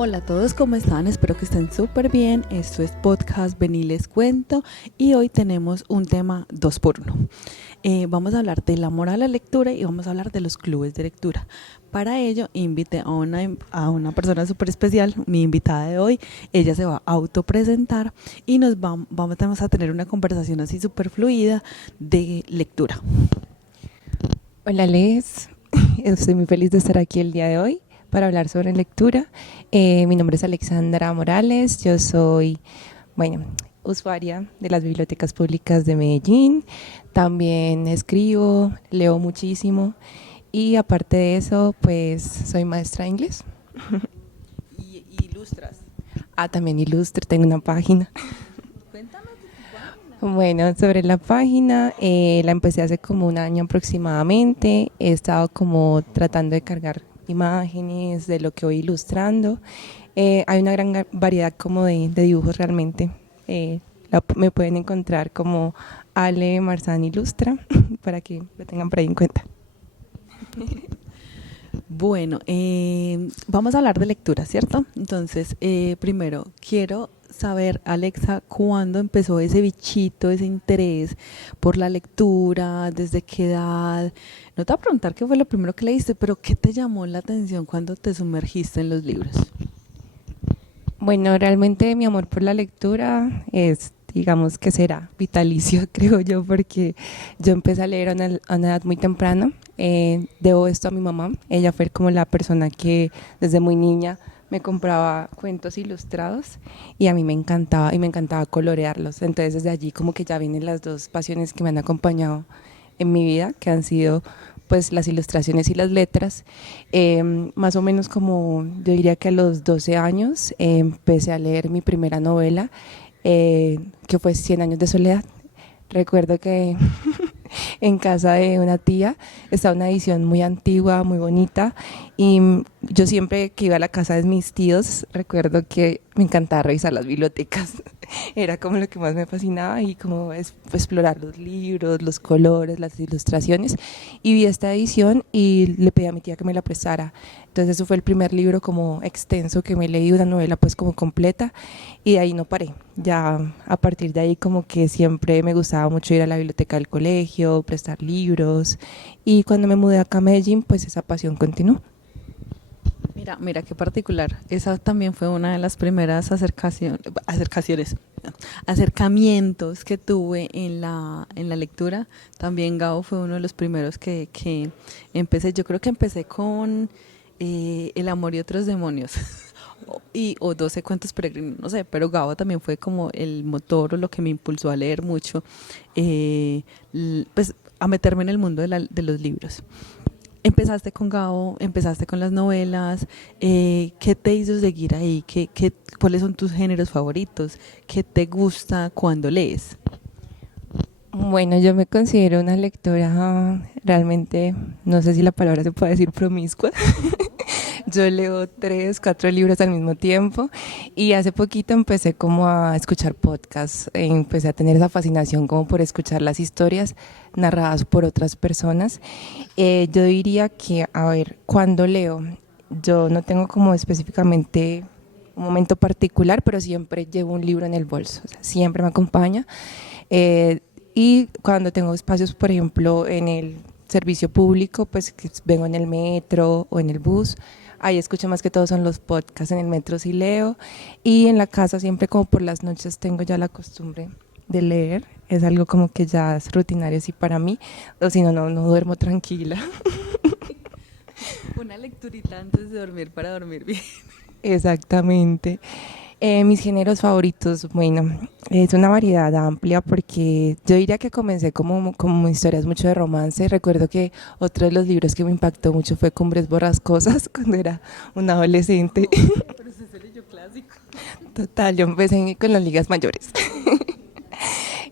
Hola a todos, ¿cómo están? Espero que estén súper bien. Esto es Podcast Vení Les Cuento y hoy tenemos un tema 2x1. Vamos a hablar del amor a la lectura y vamos a hablar de los clubes de lectura. Para ello invité a una persona súper especial, mi invitada de hoy. Ella se va a autopresentar y vamos a tener una conversación así súper fluida de lectura. Hola Les, estoy muy feliz de estar aquí el día de hoy para hablar sobre lectura. Mi nombre es Alexandra Morales, yo soy, usuaria de las bibliotecas públicas de Medellín, también escribo, leo muchísimo y aparte de eso, pues soy maestra de inglés. ¿Y ilustras? También ilustro, tengo una página. Cuéntanos de tu página. Bueno, sobre la página, la empecé hace como un año aproximadamente, he estado como tratando de cargar imágenes de lo que voy ilustrando. Hay una gran variedad como de dibujos realmente. Me pueden encontrar como Ale Marzán Ilustra para que lo tengan por ahí en cuenta. Bueno, vamos a hablar de lectura, ¿cierto? Entonces, primero, quiero saber, Alexa, ¿cuándo empezó ese bichito, ese interés por la lectura? ¿Desde qué edad? No te voy a preguntar qué fue lo primero que leíste, pero ¿qué te llamó la atención cuando te sumergiste en los libros? Bueno, realmente mi amor por la lectura es, digamos que será vitalicio, creo yo, porque yo empecé a leer a una edad muy temprana. Debo esto a mi mamá. Ella fue como la persona que desde muy niña me compraba cuentos ilustrados y a mí me encantaba y me encantaba colorearlos. Entonces desde allí como que ya vienen las dos pasiones que me han acompañado en mi vida, que han sido pues las ilustraciones y las letras. Más o menos como yo diría que a los 12 años empecé a leer mi primera novela, que fue Cien años de soledad. Recuerdo que en casa de una tía estaba una edición muy antigua, muy bonita, y yo siempre que iba a la casa de mis tíos, recuerdo que me encantaba revisar las bibliotecas. Era como lo que más me fascinaba y como explorar los libros, los colores, las ilustraciones, y vi esta edición y le pedí a mi tía que me la prestara. Entonces eso fue el primer libro como extenso que me leí, una novela pues como completa, y de ahí no paré. Ya a partir de ahí como que siempre me gustaba mucho ir a la biblioteca del colegio, prestar libros, y cuando me mudé acá a Medellín pues esa pasión continuó. Mira qué particular. Esa también fue una de las primeras acercamientos que tuve en la lectura. También Gabo fue uno de los primeros que empecé. Yo creo que empecé con El amor y otros demonios. O 12 cuentos peregrinos, no sé, pero Gabo también fue como el motor o lo que me impulsó a leer mucho, pues a meterme en el mundo de los libros. Empezaste con Gabo, empezaste con las novelas, ¿qué te hizo seguir ahí? ¿Cuáles son tus géneros favoritos? ¿Qué te gusta cuando lees? Bueno, yo me considero una lectora realmente, no sé si la palabra se puede decir promiscua. Yo leo 3, 4 libros al mismo tiempo y hace poquito empecé como a escuchar podcasts, empecé a tener esa fascinación como por escuchar las historias narradas por otras personas. Yo diría que, a ver, cuando leo, yo no tengo como específicamente un momento particular, pero siempre llevo un libro en el bolso, o sea, siempre me acompaña. Eh, y cuando tengo espacios, por ejemplo, en el servicio público, pues que vengo en el metro o en el bus, ahí escucho más que todo son los podcasts. En el metro sí leo, y en la casa siempre como por las noches tengo ya la costumbre de leer, es algo como que ya es rutinario así para mí, o si no, no duermo tranquila. Una lecturita antes de dormir para dormir bien. Exactamente. Mis géneros favoritos, bueno, es una variedad amplia porque yo diría que comencé como historias mucho de romance. Recuerdo que otro de los libros que me impactó mucho fue Cumbres Borrascosas cuando era una adolescente. Pero se leyó clásico. Total, yo empecé con las ligas mayores.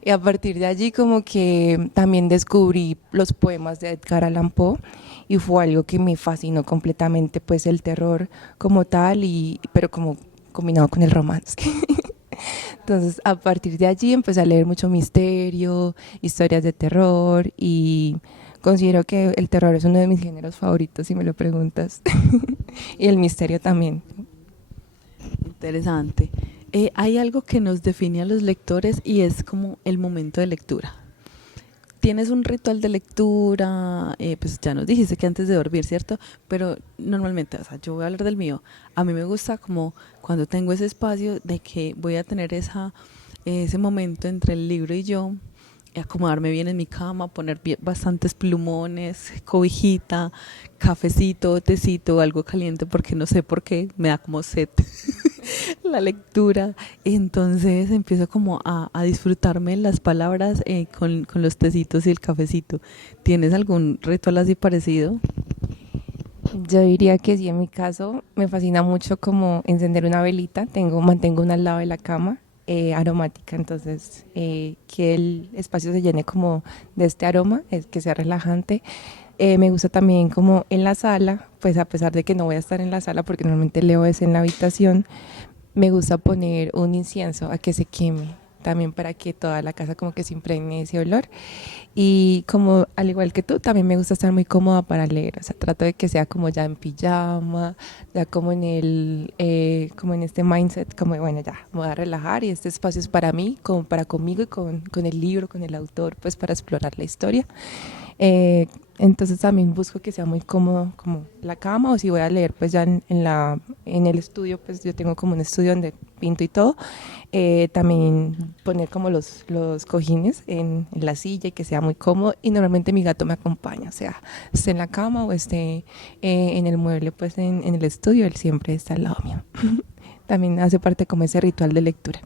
Y a partir de allí como que también descubrí los poemas de Edgar Allan Poe y fue algo que me fascinó completamente, pues el terror como tal, pero como combinado con el romance. Entonces a partir de allí empecé a leer mucho misterio, historias de terror, y considero que el terror es uno de mis géneros favoritos si me lo preguntas. Y el misterio también. Interesante. Hay algo que nos define a los lectores y es como el momento de lectura. ¿Tienes un ritual de lectura? Pues ya nos dijiste que antes de dormir, ¿cierto? Pero normalmente, o sea, yo voy a hablar del mío. A mí me gusta como cuando tengo ese espacio de que voy a tener ese momento entre el libro y yo, acomodarme bien en mi cama, poner bastantes plumones, cobijita, cafecito, tecito, algo caliente, porque no sé por qué, me da como sed la lectura. Entonces empiezo como a disfrutarme las palabras con los tecitos y el cafecito. ¿Tienes algún ritual así parecido? Yo diría que sí, en mi caso me fascina mucho como encender una velita, mantengo una al lado de la cama, aromática, entonces que el espacio se llene como de este aroma, que sea relajante. Me gusta también como en la sala, pues a pesar de que no voy a estar en la sala porque normalmente leo es en la habitación, me gusta poner un incienso a que se queme, también para que toda la casa como que se impregne ese olor. Y como al igual que tú, también me gusta estar muy cómoda para leer, o sea, trato de que sea como ya en pijama, ya como como en este mindset, como bueno, ya, me voy a relajar y este espacio es para mí, como para conmigo y con el libro, con el autor, pues para explorar la historia. Eh, entonces también busco que sea muy cómodo como la cama, o si voy a leer pues ya en el estudio, pues yo tengo como un estudio donde pinto y todo. También poner como los cojines en la silla y que sea muy cómodo, y normalmente mi gato me acompaña, o sea, esté en la cama o esté en el mueble, pues en el estudio, él siempre está al lado mío. También hace parte como ese ritual de lectura.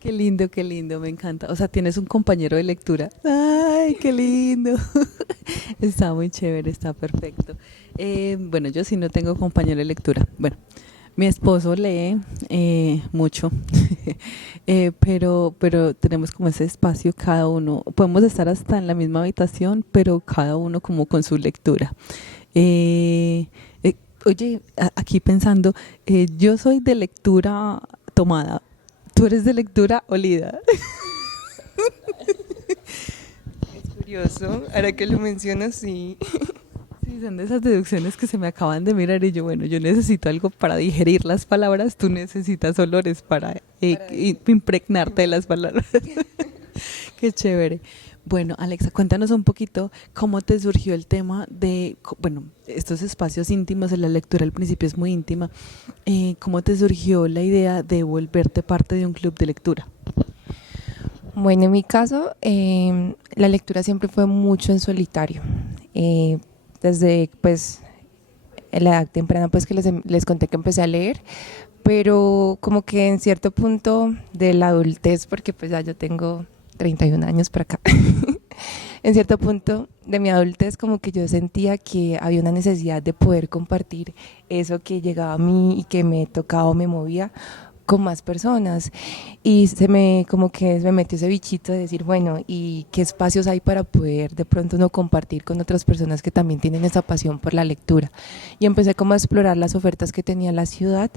Qué lindo, me encanta. O sea, tienes un compañero de lectura. Ay, qué lindo. Está muy chévere, está perfecto. Bueno, yo sí no tengo compañero de lectura. Bueno, mi esposo lee mucho, pero tenemos como ese espacio cada uno. Podemos estar hasta en la misma habitación, pero cada uno como con su lectura. Eh, Oye, aquí pensando, yo soy de lectura tomada. Tú eres de lectura olida. Es curioso, ahora que lo mencionas, sí. Sí, son de esas deducciones que se me acaban de mirar y yo, bueno, yo necesito algo para digerir las palabras, tú necesitas olores para impregnarte de las palabras. Qué chévere. Bueno, Alexa, cuéntanos un poquito cómo te surgió el tema de, bueno, estos espacios íntimos, en la lectura al principio es muy íntima, ¿cómo te surgió la idea de volverte parte de un club de lectura? Bueno, en mi caso, la lectura siempre fue mucho en solitario. Desde pues la edad temprana pues que les conté que empecé a leer, pero como que en cierto punto de la adultez, porque pues ya yo tengo 31 años para acá, en cierto punto de mi adultez como que yo sentía que había una necesidad de poder compartir eso que llegaba a mí y que me tocaba o me movía con más personas, y como que me metió ese bichito de decir, bueno, ¿y qué espacios hay para poder de pronto no compartir con otras personas que también tienen esa pasión por la lectura? Y empecé como a explorar las ofertas que tenía la ciudad,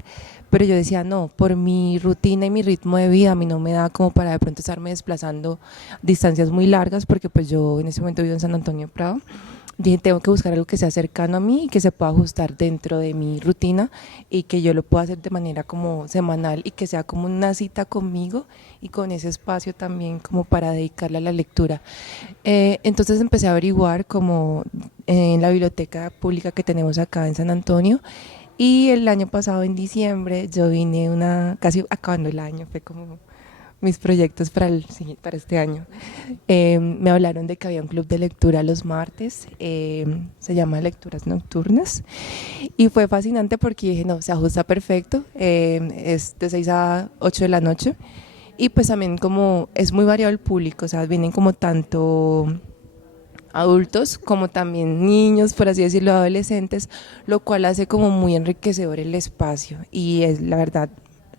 pero yo decía, no, por mi rutina y mi ritmo de vida a mí no me da como para de pronto estarme desplazando distancias muy largas, porque pues yo en ese momento vivo en San Antonio Prado. Dije, tengo que buscar algo que sea cercano a mí y que se pueda ajustar dentro de mi rutina y que yo lo pueda hacer de manera como semanal y que sea como una cita conmigo y con ese espacio también como para dedicarle a la lectura. Entonces empecé a averiguar como en la biblioteca pública que tenemos acá en San Antonio, y el año pasado en diciembre yo vine casi acabando el año, fue como mis proyectos para este año. Me hablaron de que había un club de lectura los martes, se llama Lecturas Nocturnas, y fue fascinante porque dije, no, se ajusta perfecto, es de 6 a 8 de la noche, y pues también como es muy variado el público, o sea, vienen como tanto adultos como también niños, por así decirlo, adolescentes, lo cual hace como muy enriquecedor el espacio, y es la verdad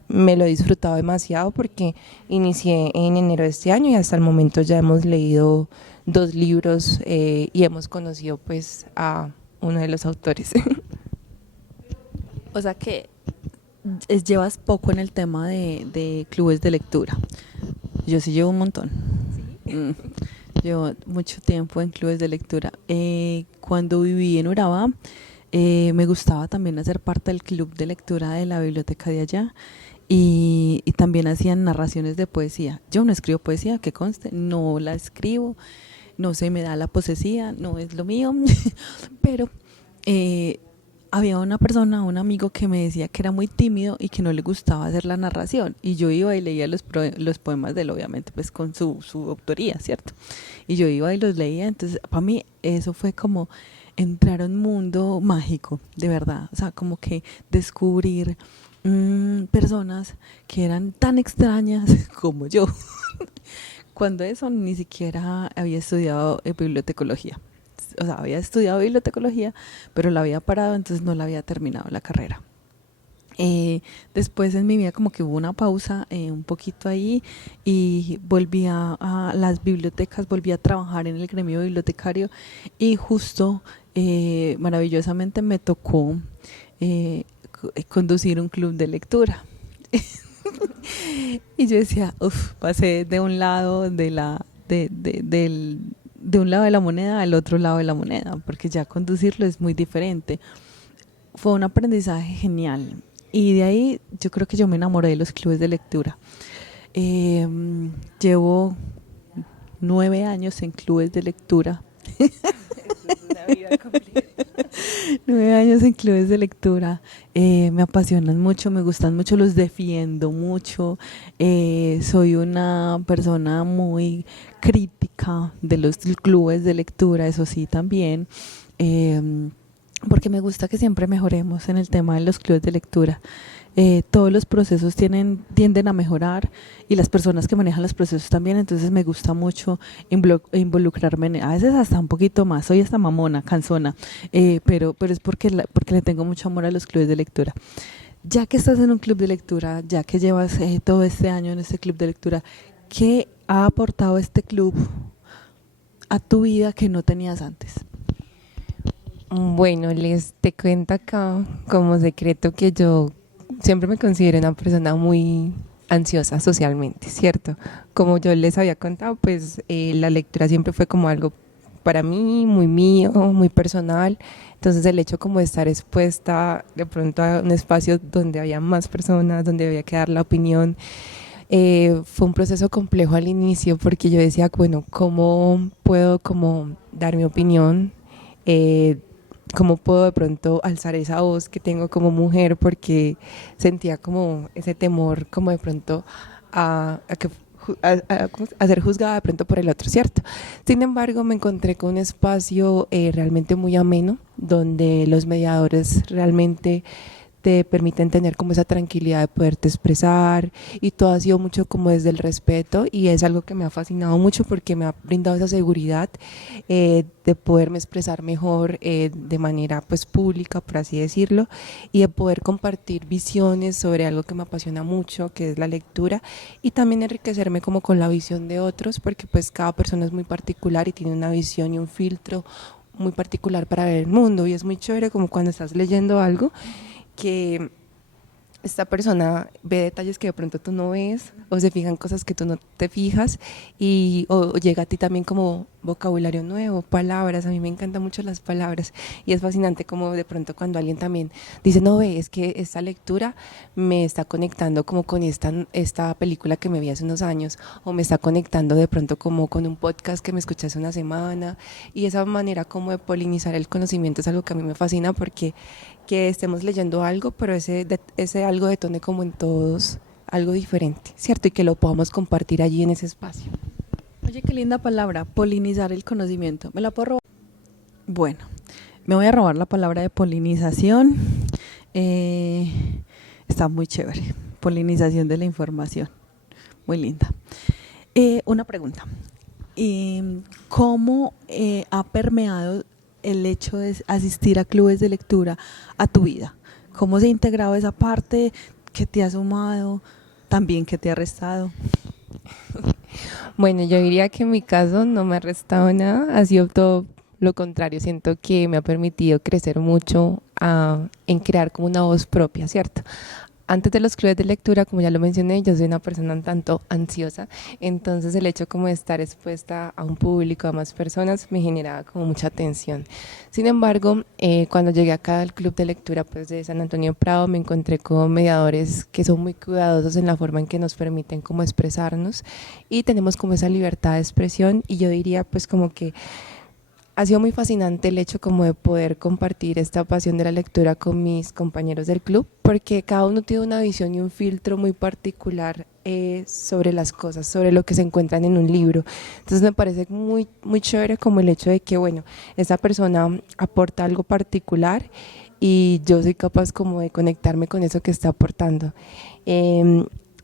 me lo he disfrutado demasiado porque inicié en enero de este año y hasta el momento ya hemos leído 2 libros y hemos conocido pues a uno de los autores. O sea que llevas poco en el tema de clubes de lectura. Yo sí llevo un montón. Llevo mucho tiempo en clubes de lectura. Cuando viví en Urabá, Me gustaba también hacer parte del club de lectura de la biblioteca de allá y también hacían narraciones de poesía. Yo no escribo poesía, que conste, no la escribo, no se me da la poesía, no es lo mío, pero había una persona, un amigo que me decía que era muy tímido y que no le gustaba hacer la narración, y yo iba y leía los poemas de él, obviamente pues con su autoría, ¿cierto? Y yo iba y los leía. Entonces para mí eso fue como entrar a un mundo mágico, de verdad, o sea, como que descubrir personas que eran tan extrañas como yo, cuando eso ni siquiera había estudiado bibliotecología. O sea, había estudiado bibliotecología, pero la había parado, entonces no la había terminado la carrera. Después en mi vida como que hubo una pausa un poquito ahí, y volví a las bibliotecas, volví a trabajar en el gremio bibliotecario, y justo maravillosamente me tocó conducir un club de lectura. Y yo decía, pasé de un lado de un lado de la moneda al otro lado de la moneda, porque ya conducirlo es muy diferente. Fue un aprendizaje genial, y de ahí yo creo que yo me enamoré de los clubes de lectura. Llevo 9 años en clubes de lectura. Eso es una vida completa. 9 años en clubes de lectura. Me apasionan mucho, me gustan mucho, los defiendo mucho. Soy una persona muy crítica de los clubes de lectura, eso sí, también. Porque me gusta que siempre mejoremos en el tema de los clubes de lectura. Todos los procesos tienden a mejorar, y las personas que manejan los procesos también. Entonces me gusta mucho involucrarme a veces hasta un poquito más, soy hasta mamona, cansona, pero es porque le tengo mucho amor a los clubes de lectura. Ya que estás en un club de lectura, ya que llevas todo este año en este club de lectura, ¿qué ha aportado este club a tu vida que no tenías antes? Bueno, te cuento acá como secreto que yo siempre me considero una persona muy ansiosa socialmente, ¿cierto? Como yo les había contado, pues la lectura siempre fue como algo para mí, muy mío, muy personal. Entonces el hecho como de estar expuesta de pronto a un espacio donde había más personas, donde había que dar la opinión, fue un proceso complejo al inicio, porque yo decía, bueno, ¿cómo puedo como dar mi opinión? Cómo puedo de pronto alzar esa voz que tengo como mujer, porque sentía como ese temor como de pronto a ser juzgada de pronto por el otro, ¿cierto? Sin embargo, me encontré con un espacio realmente muy ameno, donde los mediadores realmente te permiten tener como esa tranquilidad de poderte expresar, y todo ha sido mucho como desde el respeto, y es algo que me ha fascinado mucho porque me ha brindado esa seguridad de poderme expresar mejor de manera pues pública, por así decirlo, y de poder compartir visiones sobre algo que me apasiona mucho, que es la lectura, y también enriquecerme como con la visión de otros, porque pues cada persona es muy particular y tiene una visión y un filtro muy particular para ver el mundo, y es muy chévere como cuando estás leyendo algo que esta persona ve detalles que de pronto tú no ves, o se fijan cosas que tú no te fijas, o llega a ti también como vocabulario nuevo, palabras. A mí me encantan mucho las palabras, y es fascinante como de pronto cuando alguien también dice, no, ve, es que esta lectura me está conectando como con esta película que me vi hace unos años, o me está conectando de pronto como con un podcast que me escuché hace una semana, y esa manera como de polinizar el conocimiento es algo que a mí me fascina, porque que estemos leyendo algo, pero ese algo detone como en todos algo diferente, ¿cierto? Y que lo podamos compartir allí en ese espacio. Oye, qué linda palabra, polinizar el conocimiento. ¿Me la puedo robar? Bueno, me voy a robar la palabra de polinización. Está muy chévere. Polinización de la información. Muy linda. Una pregunta. ¿Cómo ha permeado el hecho de asistir a clubes de lectura a tu vida? ¿Cómo se ha integrado esa parte? ¿Qué te ha sumado? ¿También qué te ha restado? Bueno, yo diría que en mi caso no me ha restado nada, ha sido todo lo contrario. Siento que me ha permitido crecer mucho en crear como una voz propia, ¿cierto? antes de los clubes de lectura, como ya lo mencioné, yo soy una persona un tanto ansiosa, entonces el hecho como de estar expuesta a un público, a más personas, me generaba como mucha tensión. Sin embargo, cuando llegué acá al club de lectura pues, de San Antonio Prado, me encontré con mediadores que son muy cuidadosos en la forma en que nos permiten como expresarnos y tenemos como esa libertad de expresión, y yo diría pues como que ha sido muy fascinante el hecho como de poder compartir esta pasión de la lectura con mis compañeros del club, porque cada uno tiene una visión y un filtro muy particular sobre las cosas, sobre lo que se encuentran en un libro. Entonces me parece muy, muy chévere como el hecho de que, bueno, esa persona aporta algo particular y yo soy capaz como de conectarme con eso que está aportando.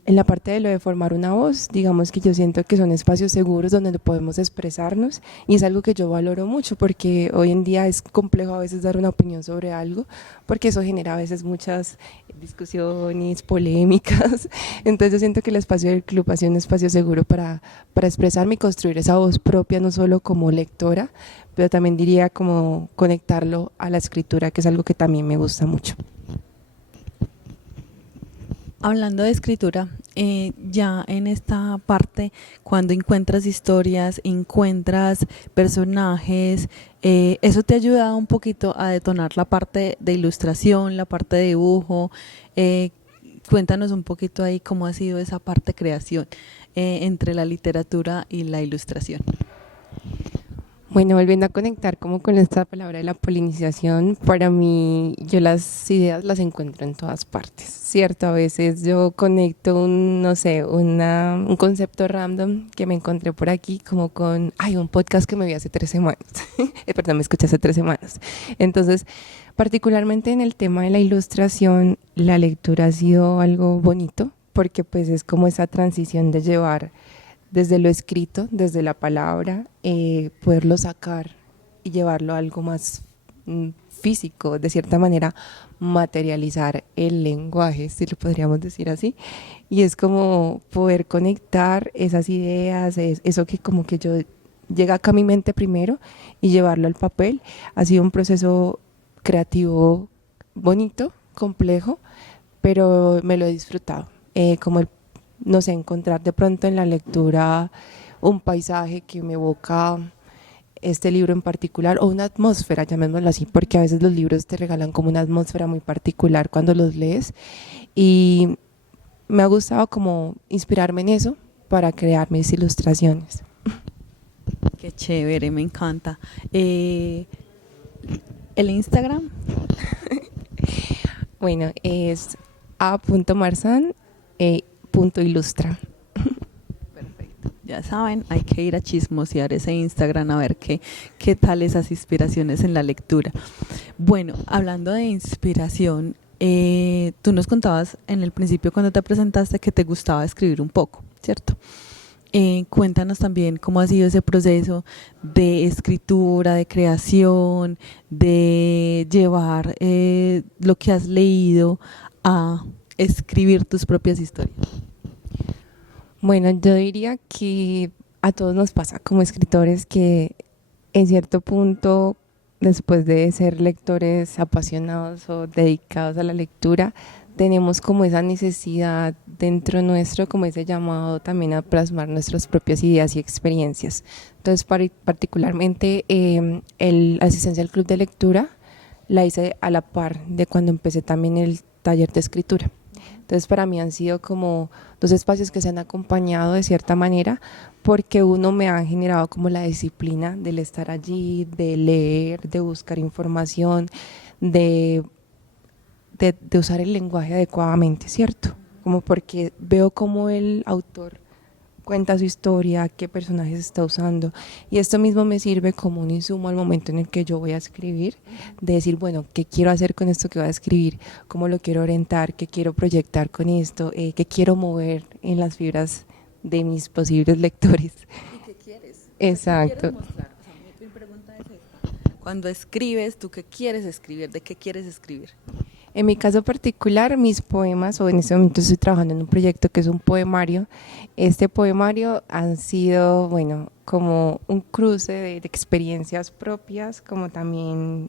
En la parte de lo de formar una voz, digamos que yo siento que son espacios seguros donde podemos expresarnos, y es algo que yo valoro mucho porque hoy en día es complejo a veces dar una opinión sobre algo porque eso genera a veces muchas discusiones, polémicas. Entonces yo siento que el espacio del club ha sido un espacio seguro para expresarme y construir esa voz propia, no solo como lectora, pero también diría como conectarlo a la escritura, que es algo que también me gusta mucho. Hablando de escritura, ya en esta parte, cuando encuentras historias, encuentras personajes, ¿eso te ha ayudado un poquito a detonar la parte de ilustración, la parte de dibujo? Cuéntanos un poquito ahí cómo ha sido esa parte de creación entre la literatura y la ilustración. Bueno, volviendo a conectar como con esta palabra de la polinización, para mí yo las ideas las encuentro en todas partes, ¿cierto? A veces yo conecto no sé, un concepto random que me encontré por aquí como con, un podcast que me vi hace 3 semanas, perdón, me escuché hace 3 semanas. Entonces, particularmente en el tema de la ilustración, la lectura ha sido algo bonito porque pues es como esa transición de llevar desde lo escrito, desde la palabra, poderlo sacar y llevarlo a algo más físico, de cierta manera materializar el lenguaje, si lo podríamos decir así, y es como poder conectar esas ideas, eso que como que yo llega acá a mi mente primero y llevarlo al papel. Ha sido un proceso creativo bonito, complejo, pero me lo he disfrutado, como no sé, encontrar de pronto en la lectura un paisaje que me evoca este libro en particular, o una atmósfera, llamémoslo así, porque a veces los libros te regalan como una atmósfera muy particular cuando los lees, y me ha gustado como inspirarme en eso para crear mis ilustraciones. Qué chévere, me encanta. ¿El Instagram? Bueno, es a.marsan, .ilustra. Perfecto. Ya saben, hay que ir a chismosear ese Instagram a ver qué tal esas inspiraciones en la lectura. Bueno, hablando de inspiración, tú nos contabas en el principio cuando te presentaste que te gustaba escribir un poco, ¿cierto? Cuéntanos también cómo ha sido ese proceso de escritura, de creación, de llevar lo que has leído a escribir tus propias historias. Bueno, yo diría que a todos nos pasa como escritores que en cierto punto, después de ser lectores apasionados o dedicados a la lectura, tenemos como esa necesidad dentro nuestro, como ese llamado también a plasmar nuestras propias ideas y experiencias. Entonces, particularmente la asistencia al club de lectura la hice a la par de cuando empecé también el taller de escritura. Entonces para mí han sido como 2 espacios que se han acompañado de cierta manera, porque uno me ha generado como la disciplina del estar allí, de leer, de buscar información, de usar el lenguaje adecuadamente, ¿cierto? Como porque veo cómo el autor cuenta su historia, qué personajes está usando, y esto mismo me sirve como un insumo al momento en el que yo voy a escribir, de decir, bueno, ¿qué quiero hacer con esto que voy a escribir? ¿Cómo lo quiero orientar? ¿Qué quiero proyectar con esto? ¿Qué quiero mover en las fibras de mis posibles lectores? ¿Y qué quieres? Exacto. ¿Qué quieres mostrar? O sea, mi pregunta es esta. Cuando escribes, ¿tú qué quieres escribir? ¿De qué quieres escribir? En mi caso particular, mis poemas, o en este momento estoy trabajando en un proyecto que es un poemario. Este poemario han sido, bueno, como un cruce de experiencias propias, como también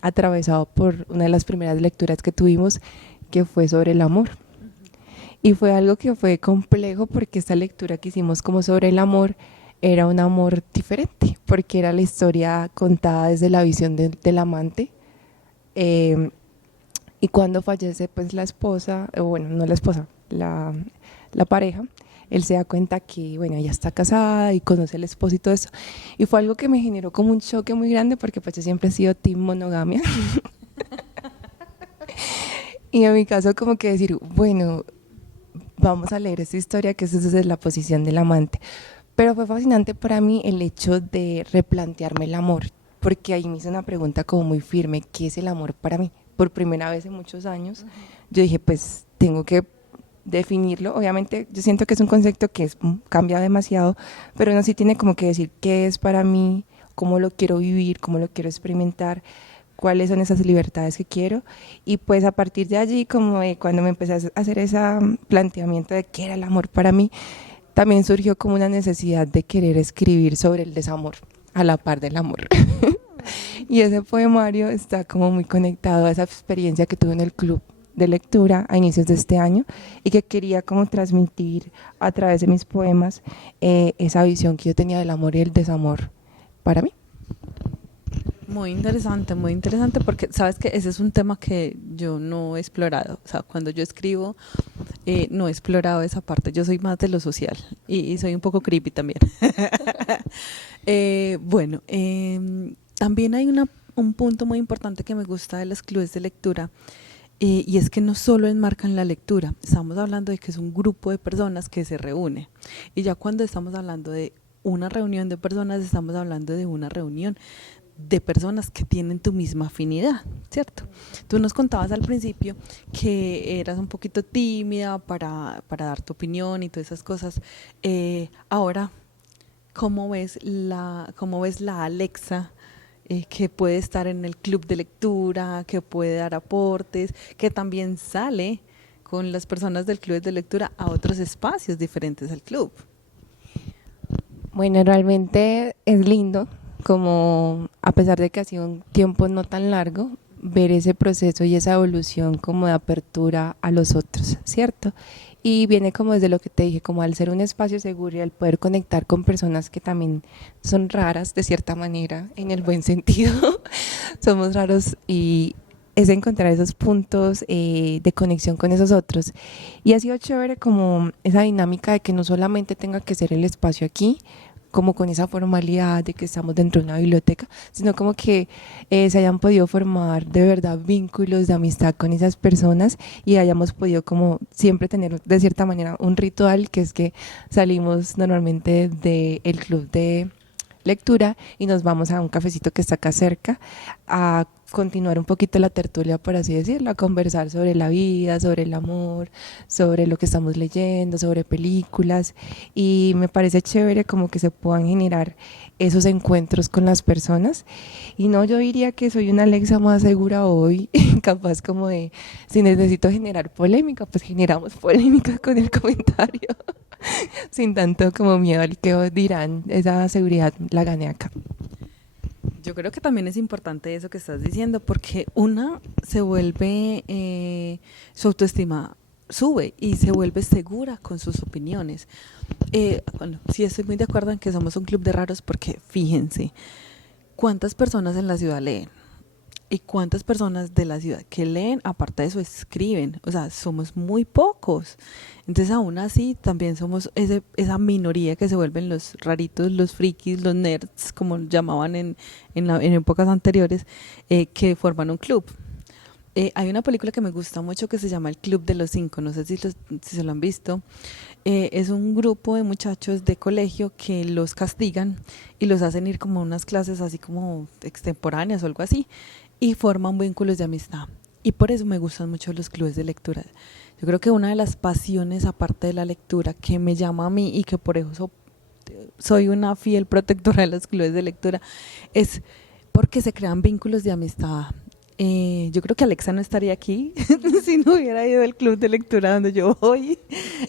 atravesado por una de las primeras lecturas que tuvimos, que fue sobre el amor. Y fue algo que fue complejo porque esta lectura que hicimos como sobre el amor era un amor diferente, porque era la historia contada desde la visión del amante. Eh, y cuando fallece pues la esposa, bueno, no la esposa, la pareja, él se da cuenta que, bueno, ella está casada y conoce al esposo y todo eso. Y fue algo que me generó como un choque muy grande porque pues yo siempre he sido team monogamia. Y en mi caso como que decir, bueno, vamos a leer esta historia que es desde la posición del amante. Pero fue fascinante para mí el hecho de replantearme el amor, porque ahí me hice una pregunta como muy firme, ¿qué es el amor para mí? Por primera vez en muchos años, yo dije, pues tengo que definirlo. Obviamente yo siento que es un concepto que cambia demasiado, pero uno sí tiene como que decir qué es para mí, cómo lo quiero vivir, cómo lo quiero experimentar, cuáles son esas libertades que quiero. Y pues a partir de allí, como cuando me empecé a hacer ese planteamiento de qué era el amor para mí, también surgió como una necesidad de querer escribir sobre el desamor a la par del amor. Y ese poemario está como muy conectado a esa experiencia que tuve en el club de lectura a inicios de este año y que quería como transmitir a través de mis poemas esa visión que yo tenía del amor y el desamor para mí. Muy interesante porque sabes que ese es un tema que yo no he explorado. O sea, cuando yo escribo, no he explorado esa parte. Yo soy más de lo social y soy un poco creepy también. Bueno, también hay un punto muy importante que me gusta de los clubes de lectura. Y es que no solo enmarcan la lectura, estamos hablando de que es un grupo de personas que se reúne. Y ya cuando estamos hablando de una reunión de personas, estamos hablando de una reunión de personas que tienen tu misma afinidad, ¿cierto? Tú nos contabas al principio que eras un poquito tímida para dar tu opinión y todas esas cosas. Ahora, ¿cómo ves la Alexa que puede estar en el club de lectura, que puede dar aportes, que también sale con las personas del club de lectura a otros espacios diferentes al club? Bueno, realmente es lindo, como a pesar de que ha sido un tiempo no tan largo, ver ese proceso y esa evolución como de apertura a los otros, ¿cierto? Y viene como desde lo que te dije, como al ser un espacio seguro y al poder conectar con personas que también son raras de cierta manera, en el buen sentido, somos raros y es encontrar esos puntos de conexión con esos otros. Y ha sido chévere como esa dinámica de que no solamente tenga que ser el espacio aquí, como con esa formalidad de que estamos dentro de una biblioteca, sino como que se hayan podido formar de verdad vínculos de amistad con esas personas y hayamos podido como siempre tener de cierta manera un ritual, que es que salimos normalmente del club de lectura y nos vamos a un cafecito que está acá cerca a continuar un poquito la tertulia, por así decirlo, a conversar sobre la vida, sobre el amor, sobre lo que estamos leyendo, sobre películas, y me parece chévere como que se puedan generar esos encuentros con las personas. Y no, yo diría que soy una Alexa más segura hoy, capaz como de, si necesito generar polémica, pues generamos polémica con el comentario, sin tanto como miedo al que dirán. Esa seguridad la gané acá. Yo creo que también es importante eso que estás diciendo, porque una se vuelve, su autoestima sube y se vuelve segura con sus opiniones. Bueno, sí estoy muy de acuerdo en que somos un club de raros, porque fíjense, ¿cuántas personas en la ciudad leen? ¿Y cuántas personas de la ciudad que leen, aparte de eso, escriben? O sea, somos muy pocos. Entonces, aún así, también somos esa minoría que se vuelven los raritos, los frikis, los nerds, como llamaban en épocas anteriores, que forman un club. Hay una película que me gusta mucho que se llama El Club de los Cinco, no sé si se lo han visto. Es un grupo de muchachos de colegio que los castigan y los hacen ir como a unas clases así como extemporáneas o algo así, y forman vínculos de amistad. Y por eso me gustan mucho los clubes de lectura. Yo creo que una de las pasiones, aparte de la lectura, que me llama a mí y que por eso soy una fiel protectora de los clubes de lectura, es porque se crean vínculos de amistad Yo creo que Alexa no estaría aquí si no hubiera ido al club de lectura donde yo voy.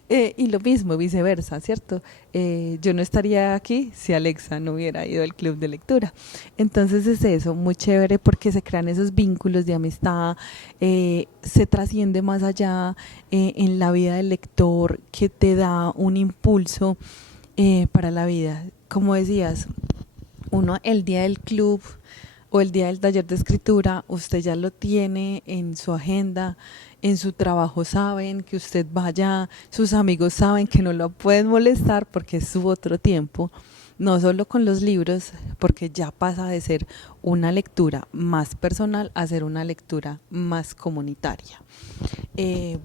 Y lo mismo, viceversa, ¿cierto? Yo no estaría aquí si Alexa no hubiera ido al club de lectura. Entonces es eso, muy chévere porque se crean esos vínculos de amistad, se trasciende más allá en la vida del lector, que te da un impulso para la vida. Como decías, uno el día del club o el día del taller de escritura, usted ya lo tiene en su agenda, en su trabajo saben que usted vaya, sus amigos saben que no lo pueden molestar porque es su otro tiempo, no solo con los libros, porque ya pasa de ser una lectura más personal a ser una lectura más comunitaria.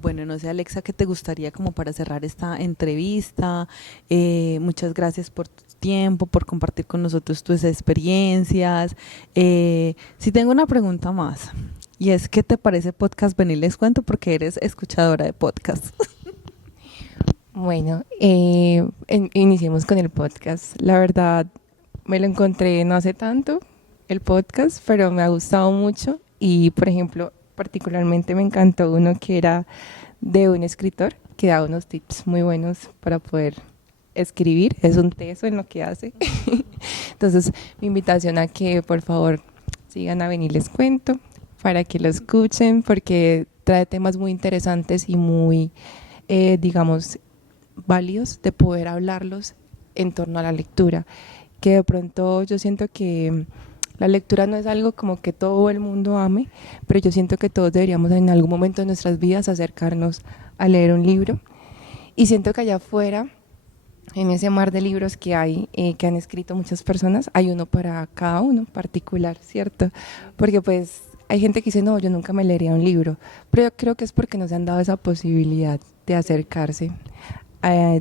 Bueno, no sé, Alexa, ¿qué te gustaría como para cerrar esta entrevista? Muchas gracias por tu tiempo, por compartir con nosotros tus experiencias. Si tengo una pregunta más, y es, ¿qué te parece podcast Ven y les cuento? Porque eres escuchadora de podcast. Bueno, iniciemos con el podcast. La verdad, me lo encontré no hace tanto, el podcast, pero me ha gustado mucho y, por ejemplo, particularmente me encantó uno que era de un escritor que da unos tips muy buenos para poder escribir. Es un teso en lo que hace. Entonces, mi invitación a que, por favor, sigan a Ven y les cuento para que lo escuchen porque trae temas muy interesantes y muy, digamos, válidos de poder hablarlos en torno a la lectura, que de pronto yo siento que la lectura no es algo como que todo el mundo ame, pero yo siento que todos deberíamos en algún momento de nuestras vidas acercarnos a leer un libro y siento que allá afuera, en ese mar de libros que hay, que han escrito muchas personas, hay uno para cada uno particular, ¿cierto? Porque pues hay gente que dice, no, yo nunca me leería un libro, pero yo creo que es porque nos han dado esa posibilidad de acercarse.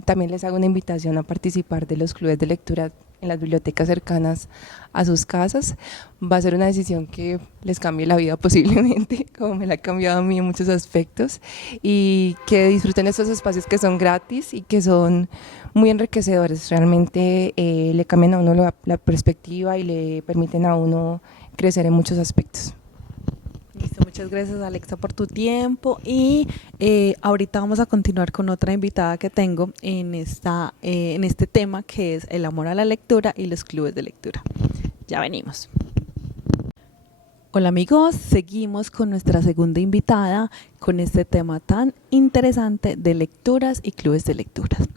También les hago una invitación a participar de los clubes de lectura en las bibliotecas cercanas a sus casas. Va a ser una decisión que les cambie la vida posiblemente, como me la ha cambiado a mí en muchos aspectos, y que disfruten estos espacios que son gratis y que son muy enriquecedores. Realmente le cambian a uno la perspectiva y le permiten a uno crecer en muchos aspectos. Listo, muchas gracias Alexa por tu tiempo y ahorita vamos a continuar con otra invitada que tengo en este tema que es el amor a la lectura y los clubes de lectura. Ya venimos. Hola amigos, seguimos con nuestra segunda invitada con este tema tan interesante de lecturas y clubes de lecturas.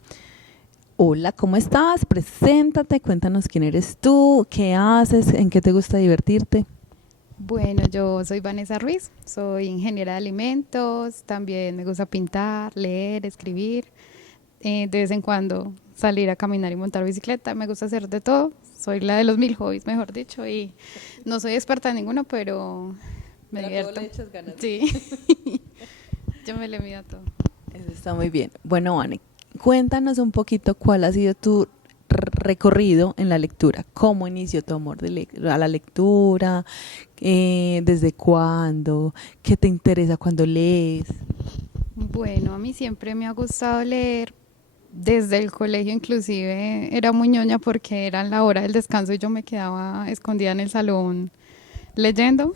Hola, ¿cómo estás? Preséntate, cuéntanos quién eres tú, qué haces, en qué te gusta divertirte. Bueno, yo soy Vanessa Ruiz, soy ingeniera de alimentos, también me gusta pintar, leer, escribir, de vez en cuando salir a caminar y montar bicicleta, me gusta hacer de todo, soy la de los 1000 hobbies, mejor dicho, y no soy experta en ninguno, pero me divierto. Todo le echas ganas. Sí, yo me le mido a todo. Eso está muy bien. Bueno, Vane, cuéntanos un poquito cuál ha sido tu recorrido en la lectura, cómo inició tu amor a la lectura, desde cuándo, qué te interesa cuando lees. Bueno, a mí siempre me ha gustado leer, desde el colegio inclusive era muy ñoña porque era la hora del descanso y yo me quedaba escondida en el salón leyendo,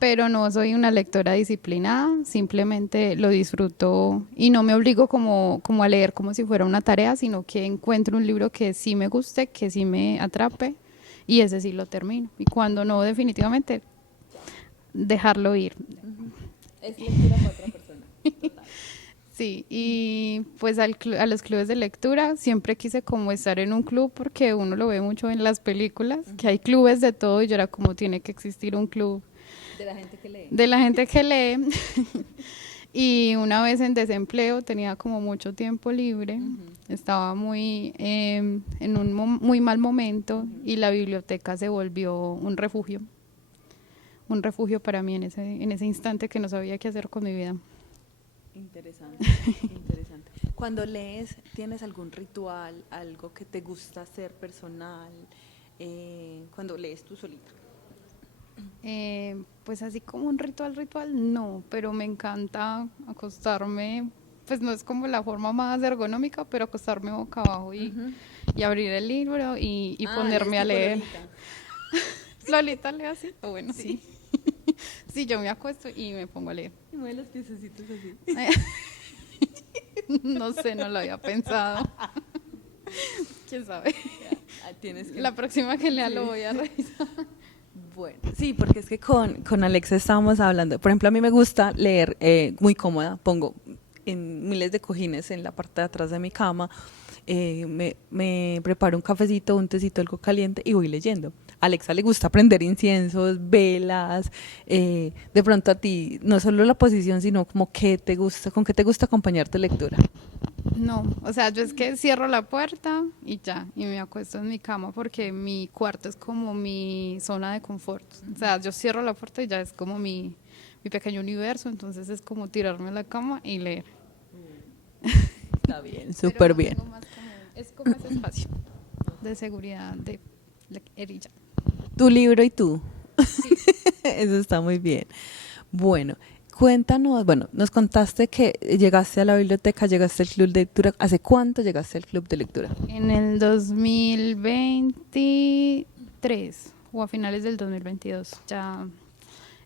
pero no soy una lectora disciplinada, simplemente lo disfruto y no me obligo como a leer como si fuera una tarea, sino que encuentro un libro que sí me guste, que sí me atrape y ese sí lo termino. Y cuando no, definitivamente dejarlo ir. Es lectura para otra persona. Total. Sí, y pues a los clubes de lectura siempre quise como estar en un club porque uno lo ve mucho en las películas, que hay clubes de todo y yo era como tiene que existir un club. De la gente que lee. De la gente que lee. Y una vez en desempleo tenía como mucho tiempo libre, estaba muy en un muy mal momento y la biblioteca se volvió un refugio para mí en ese instante que no sabía qué hacer con mi vida. Interesante, interesante. Cuando lees, ¿tienes algún ritual, algo que te gusta hacer personal, cuando lees tú solita? Pues así como un ritual, no, pero me encanta acostarme, pues no es como la forma más ergonómica, pero acostarme boca abajo y abrir el libro y ponerme a leer. Lolita lee así, bueno, sí. Sí, yo me acuesto y me pongo a leer. Y mueve los piececitos así. No sé, no lo había pensado. ¿Quién sabe? Tienes que... La próxima que lea lo voy a revisar. Bueno, sí, porque es que con Alexa estábamos hablando. Por ejemplo, a mí me gusta leer muy cómoda. Pongo en miles de cojines en la parte de atrás de mi cama. Me preparo un cafecito, un tecito, algo caliente y voy leyendo. A Alexa le gusta prender inciensos, velas. De pronto a ti, no solo la posición, sino como qué te gusta, con qué te gusta acompañar tu lectura. No, o sea, yo es que cierro la puerta y ya, y me acuesto en mi cama porque mi cuarto es como mi zona de confort. O sea, yo cierro la puerta y ya es como mi pequeño universo, entonces es como tirarme a la cama y leer. Está bien, súper bien. Es como ese espacio de seguridad de leer y ya. Tu libro y tú. Sí. Eso está muy bien. Bueno, cuéntanos, bueno, nos contaste que llegaste a la biblioteca, llegaste al club de lectura. ¿Hace cuánto llegaste al club de lectura? En el 2023 o a finales del 2022. Ya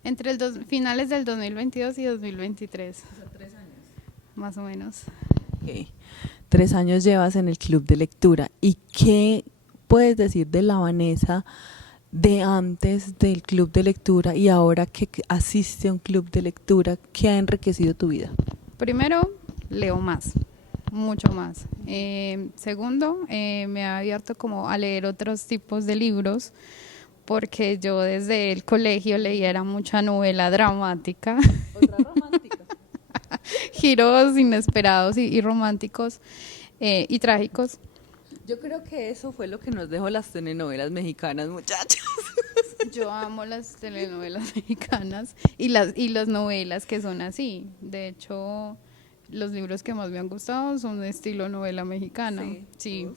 entre finales del 2022 y 2023. O sea, 3 años. Más o menos. Okay. 3 años llevas en el club de lectura. ¿Y qué puedes decir de la Vanessa de antes del club de lectura y ahora que asiste a un club de lectura? ¿Qué ha enriquecido tu vida? Primero, leo más, mucho más. Segundo, me ha abierto como a leer otros tipos de libros, porque yo desde el colegio leía era mucha novela dramática. ¿Otra romántica? Giros inesperados y románticos y trágicos. Yo creo que eso fue lo que nos dejó las telenovelas mexicanas, muchachos. Yo amo las telenovelas mexicanas y las novelas que son así. De hecho, los libros que más me han gustado son de estilo novela mexicana. Sí.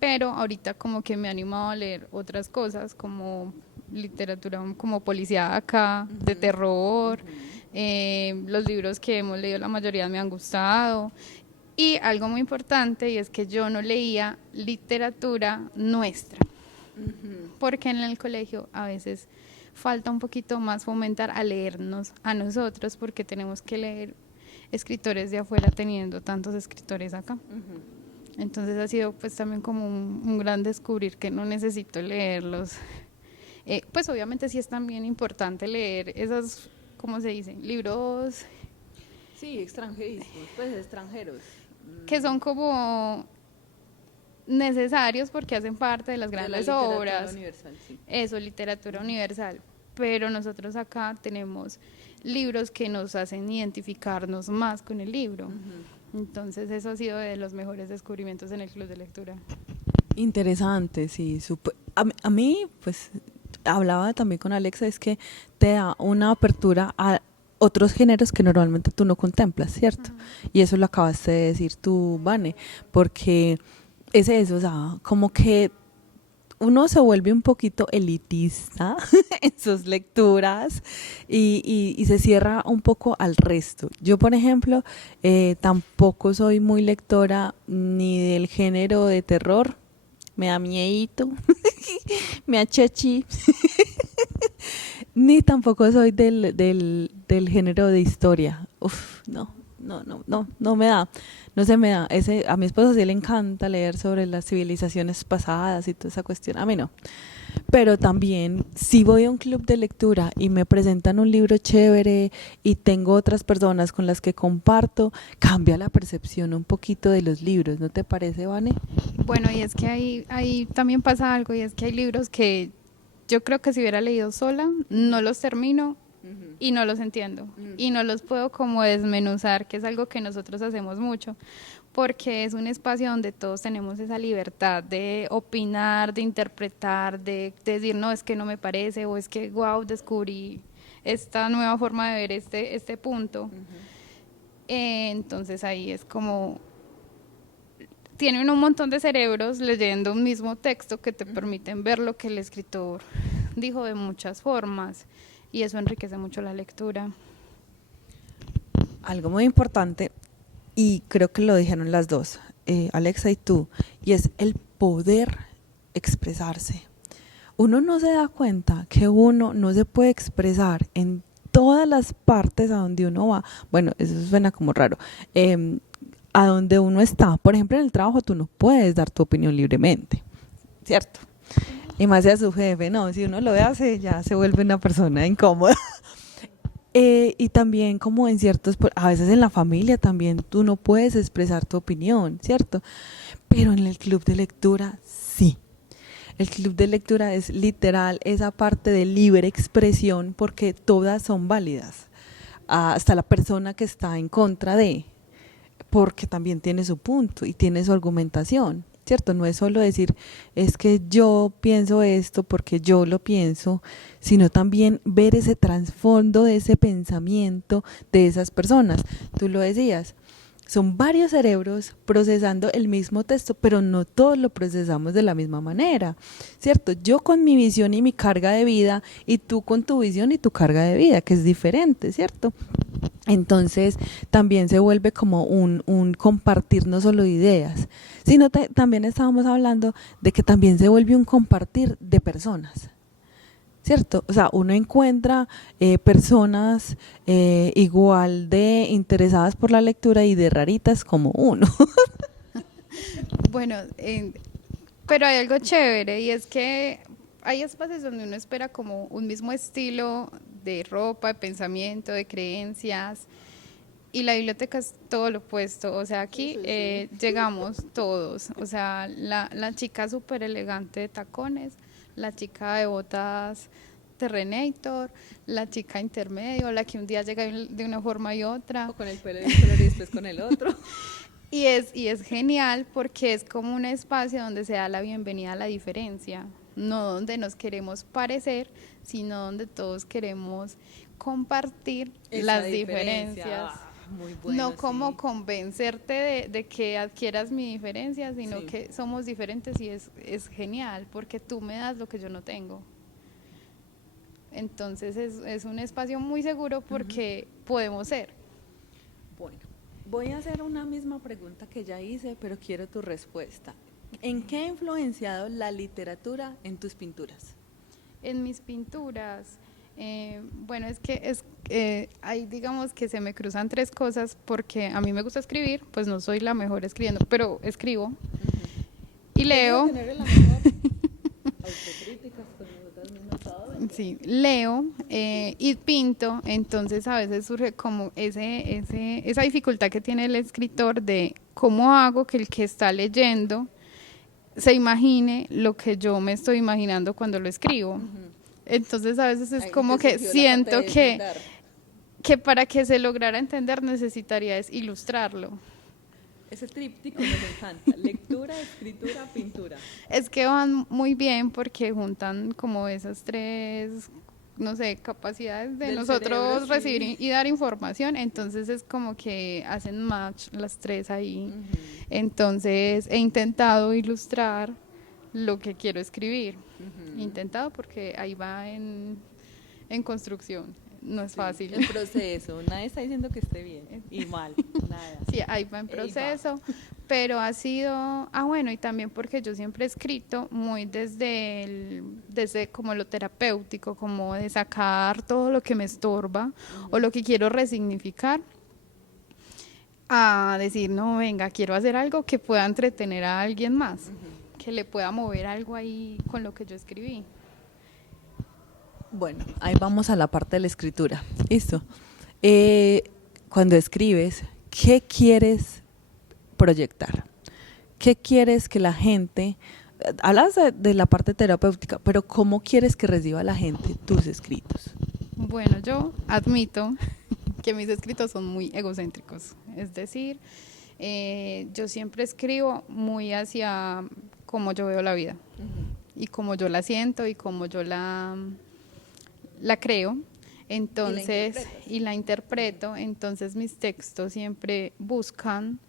Pero ahorita como que me he animado a leer otras cosas como literatura como policíaca, de terror. Los libros que hemos leído la mayoría me han gustado. Y algo muy importante, y es que yo no leía literatura nuestra, porque en el colegio a veces falta un poquito más fomentar a leernos a nosotros, porque tenemos que leer escritores de afuera teniendo tantos escritores acá. Entonces ha sido pues también como un gran descubrir que no necesito leerlos. Pues obviamente sí es también importante leer esos, ¿cómo se dice? Libros... Sí, extranjeros, pues extranjeros. Que son como necesarios porque hacen parte de las grandes obras. Universal, sí. Eso, literatura universal. Pero nosotros acá tenemos libros que nos hacen identificarnos más con el libro. Entonces eso ha sido de los mejores descubrimientos en el club de lectura. Interesante, sí. A mí, pues, hablaba también con Alexa, es que te da una apertura a otros géneros que normalmente tú no contemplas, ¿cierto? Y eso lo acabaste de decir tú, Vane, porque es eso, o sea, como que uno se vuelve un poquito elitista en sus lecturas y se cierra un poco al resto. Yo, por ejemplo, tampoco soy muy lectora ni del género de terror, me da miedito, me achechi, ni tampoco soy del género de historia. Uf, no me da, no se me da. A mi esposo sí le encanta leer sobre las civilizaciones pasadas y toda esa cuestión, a mí no. Pero también, si voy a un club de lectura y me presentan un libro chévere y tengo otras personas con las que comparto, cambia la percepción un poquito de los libros, ¿no te parece, Vane? Bueno, y es que ahí también pasa algo, y es que hay libros que yo creo que si hubiera leído sola, no los termino y no los entiendo. Y no los puedo como desmenuzar, que es algo que nosotros hacemos mucho, porque es un espacio donde todos tenemos esa libertad de opinar, de interpretar, de decir, no, es que no me parece, o es que, wow, descubrí esta nueva forma de ver este punto. Entonces ahí es como... Tienen un montón de cerebros leyendo un mismo texto que te permiten ver lo que el escritor dijo de muchas formas, y eso enriquece mucho la lectura. Algo muy importante, y creo que lo dijeron las dos, Alexa y tú, y es el poder expresarse. uno no se da cuenta que uno no se puede expresar en todas las partes a donde uno va. Bueno, eso suena como raro. A donde uno está. Por ejemplo, en el trabajo tú no puedes dar tu opinión libremente, ¿cierto? Y más sea su jefe, no, si uno lo hace ya se vuelve una persona incómoda. Y también como en ciertos, a veces en la familia también tú no puedes expresar tu opinión, ¿cierto? Pero en el club de lectura sí. El club de lectura es literal esa parte de libre expresión porque todas son válidas. Hasta la persona que está en contra de, porque también tiene su punto y tiene su argumentación, ¿cierto? No es solo decir, es que yo pienso esto porque yo lo pienso, sino también ver ese trasfondo de ese pensamiento de esas personas. Tú lo decías, son varios cerebros procesando el mismo texto, pero no todos lo procesamos de la misma manera, ¿cierto? Yo con mi visión y mi carga de vida y tú con tu visión y tu carga de vida, que es diferente, ¿cierto? Entonces también se vuelve como un compartir no solo ideas, sino también estábamos hablando de que también se vuelve un compartir de personas, ¿cierto? O sea, uno encuentra personas igual de interesadas por la lectura y de raritas como uno. Bueno, pero hay algo chévere y es que hay espacios donde uno espera como un mismo estilo de ropa, de pensamiento, de creencias, y la biblioteca es todo lo opuesto. O sea, aquí llegamos todos, o sea, la chica súper elegante de tacones, la chica de botas Terrenator, la chica intermedio, la que un día llega de una forma y otra. O con el pelo de un color y después con el otro. Y es genial porque es como un espacio donde se da la bienvenida a la diferencia, no donde nos queremos parecer, sino donde todos queremos compartir las diferencias. Muy bueno, no como sí. convencerte de que adquieras mi diferencia, sino Sí. que somos diferentes y es genial porque tú me das lo que yo no tengo. Entonces es un espacio muy seguro porque podemos ser. Bueno, voy a hacer una misma pregunta que ya hice, pero quiero tu respuesta. ¿En qué ha influenciado la literatura en tus pinturas? En mis pinturas, bueno, ahí digamos que se me cruzan tres cosas porque a mí me gusta escribir, pues no soy la mejor escribiendo, pero escribo y leo. Sí, leo y pinto, entonces a veces surge como esa dificultad que tiene el escritor de cómo hago que el que está leyendo se imagine lo que yo me estoy imaginando cuando lo escribo. Entonces a veces es como que siento que para que se lograra entender necesitaría es ilustrarlo. Ese tríptico nos encanta, lectura, escritura, pintura. Es que van muy bien porque juntan como esas tres, no sé, capacidades de Del nosotros cerebro, recibir sí. y dar información, entonces es como que hacen match las tres ahí. Entonces he intentado ilustrar lo que quiero escribir. Intentado porque ahí va en construcción, no es fácil. El proceso, nadie está diciendo que esté bien y mal, nada. Sí, ahí va en proceso, pero ha sido, bueno, y también porque yo siempre he escrito muy desde como lo terapéutico, como de sacar todo lo que me estorba o lo que quiero resignificar, a decir, no, venga, quiero hacer algo que pueda entretener a alguien más, que le pueda mover algo ahí con lo que yo escribí. Bueno, ahí vamos a la parte de la escritura. Listo. Cuando escribes, ¿qué quieres proyectar? ¿Qué quieres que la gente, hablas de la parte terapéutica, pero cómo quieres que reciba la gente tus escritos? Bueno, yo admito que mis escritos son muy egocéntricos, es decir, yo siempre escribo muy hacia cómo yo veo la vida y cómo yo la siento y cómo yo la creo, entonces y la interpreto, entonces mis textos siempre buscan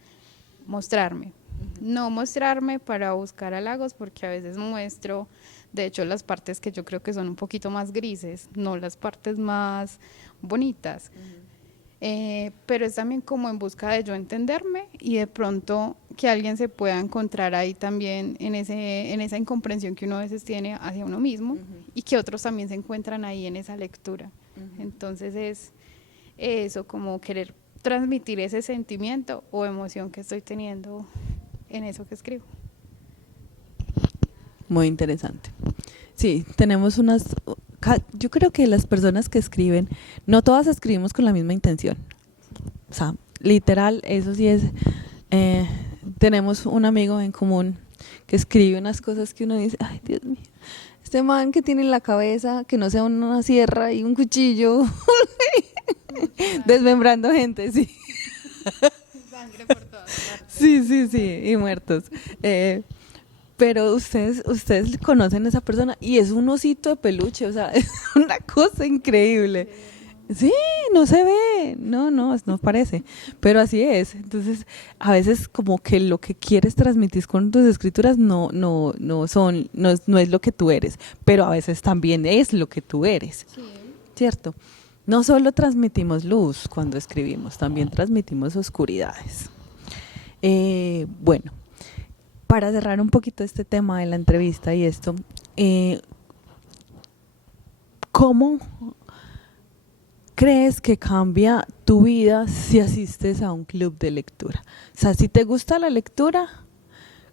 mostrarme, no mostrarme para buscar halagos, porque a veces muestro, de hecho, las partes que yo creo que son un poquito más grises, no las partes más bonitas. pero es también como en busca de yo entenderme y de pronto que alguien se pueda encontrar ahí también en esa incomprensión que uno a veces tiene hacia uno mismo y que otros también se encuentran ahí en esa lectura. Entonces es eso, como querer transmitir ese sentimiento o emoción que estoy teniendo en eso que escribo. Muy interesante. Sí, tenemos yo creo que las personas que escriben, no todas escribimos con la misma intención. O sea, literal, eso sí es, tenemos un amigo en común que escribe unas cosas que uno dice, ay, Dios mío, este man que tiene en la cabeza, que no sea una sierra y un cuchillo, desmembrando gente, sí. Sangre por todas partes. Sí, y muertos. Pero ustedes conocen a esa persona y es un osito de peluche, o sea, es una cosa increíble. Sí, no se ve, no parece, pero así es. Entonces, a veces como que lo que quieres transmitir con tus escrituras no es lo que tú eres, pero a veces también es lo que tú eres, Sí. ¿cierto? No solo transmitimos luz cuando escribimos, también transmitimos oscuridades. Bueno. Para cerrar un poquito este tema de la entrevista y esto, ¿cómo crees que cambia tu vida si asistes a un club de lectura? O sea, si te gusta la lectura,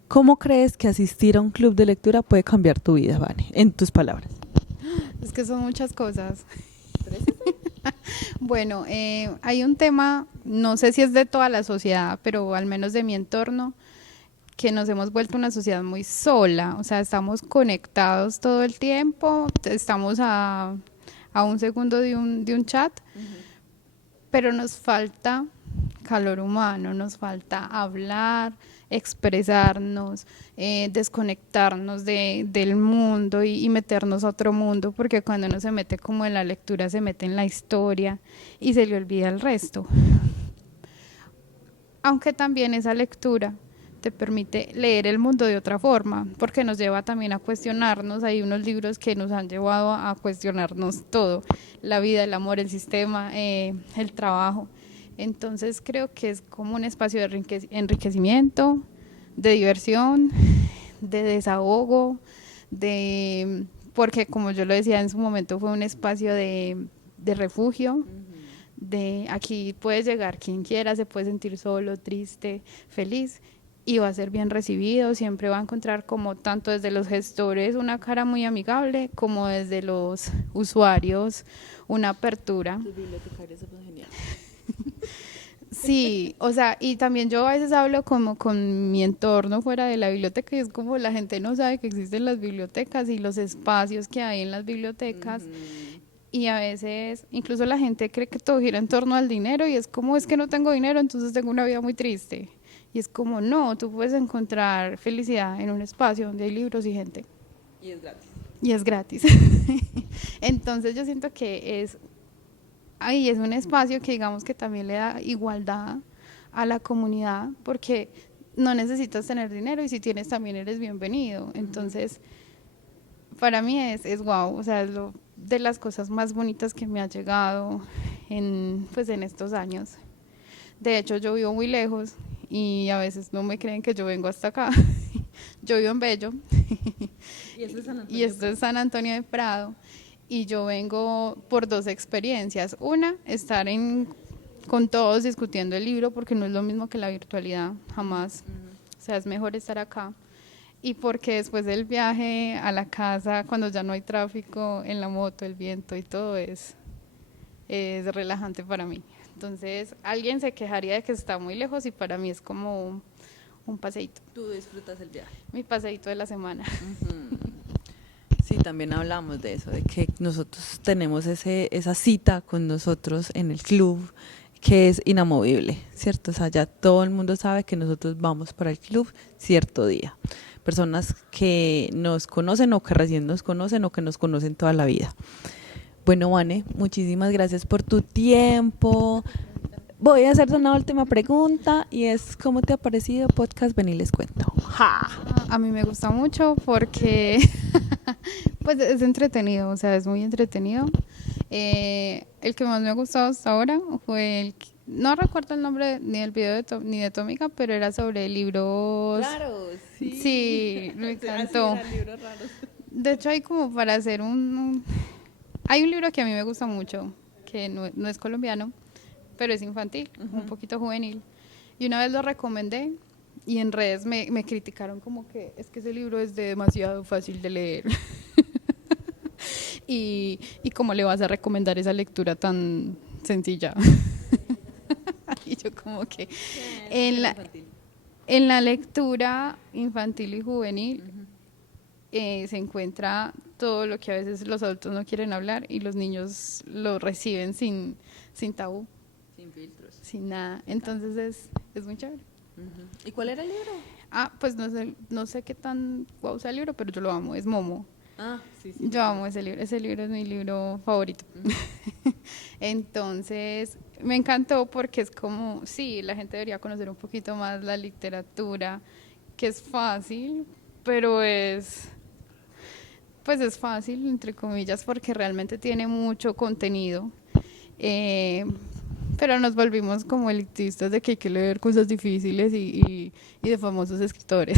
¿cómo crees que asistir a un club de lectura puede cambiar tu vida, Vane? En tus palabras. Es que son muchas cosas. Bueno, hay un tema, no sé si es de toda la sociedad, pero al menos de mi entorno, que nos hemos vuelto una sociedad muy sola, o sea, estamos conectados todo el tiempo, estamos a un segundo de un chat, pero nos falta calor humano, nos falta hablar, expresarnos, desconectarnos del mundo y meternos a otro mundo, porque cuando uno se mete como en la lectura, se mete en la historia y se le olvida el resto. Aunque también esa lectura te permite leer el mundo de otra forma, porque nos lleva también a cuestionarnos. Hay unos libros que nos han llevado a cuestionarnos todo, la vida, el amor, el sistema, el trabajo. Entonces creo que es como un espacio de enriquecimiento, de diversión, de desahogo, porque como yo lo decía en su momento, fue un espacio de refugio. De aquí puede llegar quien quiera, se puede sentir solo, triste, feliz, y va a ser bien recibido, siempre va a encontrar como tanto desde los gestores una cara muy amigable, como desde los usuarios una apertura. Los bibliotecarios son geniales. Sí, o sea, y también yo a veces hablo como con mi entorno fuera de la biblioteca y es como la gente no sabe que existen las bibliotecas y los espacios que hay en las bibliotecas. Y a veces incluso la gente cree que todo gira en torno al dinero y es como, es que no tengo dinero, entonces tengo una vida muy triste. Y es como, no, tú puedes encontrar felicidad en un espacio donde hay libros y gente. Y es gratis. Y es gratis. Entonces yo siento que es un espacio que digamos que también le da igualdad a la comunidad, porque no necesitas tener dinero y si tienes también eres bienvenido. Entonces, para mí es guau, o sea, es de las cosas más bonitas que me ha llegado en estos años. De hecho, yo vivo muy lejos y a veces no me creen que yo vengo hasta acá. Yo vivo en Bello. Y esto es San Antonio. Y esto es San Antonio de Prado. Y yo vengo por dos experiencias. Una, estar con todos discutiendo el libro, porque no es lo mismo que la virtualidad, jamás. O sea, es mejor estar acá. Y porque después del viaje a la casa, cuando ya no hay tráfico en la moto, el viento y todo, es relajante para mí. Entonces, alguien se quejaría de que está muy lejos y para mí es como un paseíto. Tú disfrutas el viaje. Mi paseíto de la semana. Sí, también hablamos de eso, de que nosotros tenemos esa cita con nosotros en el club que es inamovible, ¿cierto? O sea, ya todo el mundo sabe que nosotros vamos para el club cierto día. Personas que nos conocen o que recién nos conocen o que nos conocen toda la vida. Bueno, Vane, muchísimas gracias por tu tiempo. Voy a hacerte una última pregunta y es, ¿cómo te ha parecido Podcast Ven y Les Cuento? ¡Ja! A mí me gusta mucho porque pues es entretenido, o sea, es muy entretenido. El que más me ha gustado hasta ahora fue no recuerdo el nombre ni del video ni de Tómica, pero era sobre libros. Claro, sí. Sí, me encantó. De hecho, hay como para hacer hay un libro que a mí me gusta mucho, que no es colombiano, pero es infantil, un poquito juvenil. Y una vez lo recomendé y en redes me criticaron como que es que ese libro es demasiado fácil de leer. y cómo le vas a recomendar esa lectura tan sencilla. Y yo como que en la lectura infantil y juvenil se encuentra todo lo que a veces los adultos no quieren hablar y los niños lo reciben sin tabú. Sin filtros. Sin nada. Entonces es muy chévere. ¿Y cuál era el libro? Pues no sé qué tan guau sea el libro, pero yo lo amo, es Momo. Sí. Yo amo ese libro es mi libro favorito. Entonces, me encantó porque es como, sí, la gente debería conocer un poquito más la literatura, que es fácil, pero pues es fácil, entre comillas, porque realmente tiene mucho contenido. Pero nos volvimos como elitistas de que hay que leer cosas difíciles y de famosos escritores.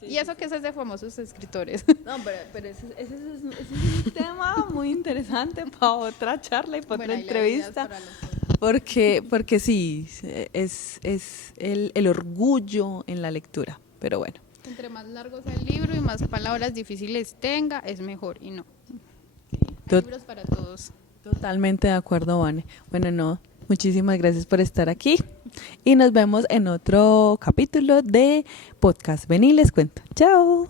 Y eso que es de famosos escritores. No, pero ese es un tema muy interesante para otra charla y para otra entrevista. Porque sí, es el orgullo en la lectura, pero bueno. Entre más largo sea el libro y más palabras difíciles tenga, es mejor y no. Hay libros para todos. Totalmente de acuerdo, Vane. Bueno, no, muchísimas gracias por estar aquí y nos vemos en otro capítulo de Podcast Ven y les cuento. Chao.